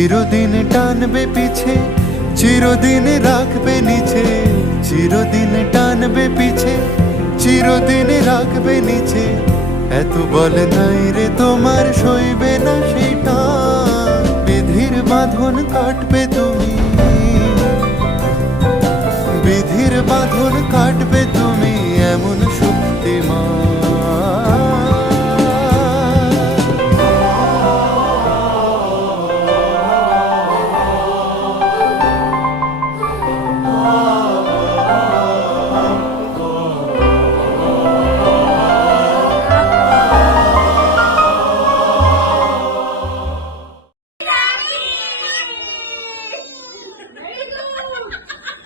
চিরদিন টানবে পিছে, চিরদিন রাখবে নিচে। চিরদিন টানবে পিছে, চিরদিন রাখবে নিচে। এত বল নাই রে তোমার, সইবে না সেটা। বিধির বাঁধন কাটবে তুমি, বিধির বাঁধন কাটবে তুমি, এমন শক্তিমান।